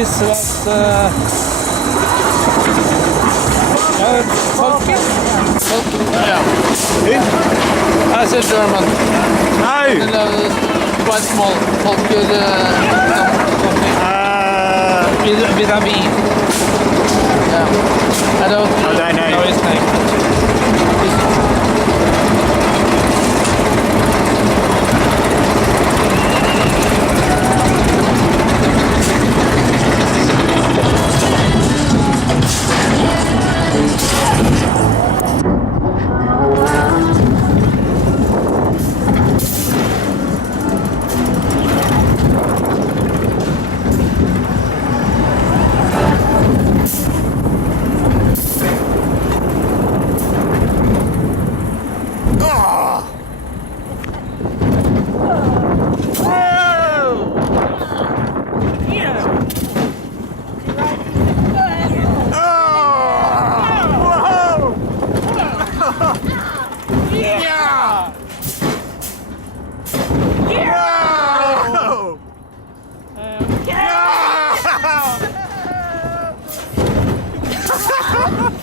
this was Tolkien. Yeah. I said German. No. Quite small. Tolkien with a V. Yeah. I don't know his name.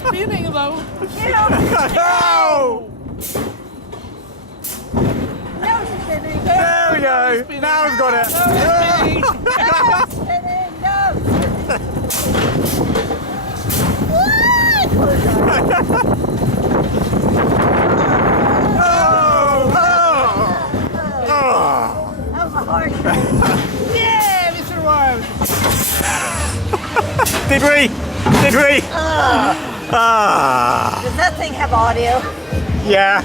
Spinning though. No! No spinning. There we go. Now we've got it. No spinning. No That was a hard one. Yeah, we survived. Did we? Did we? Does that thing have audio? Yeah.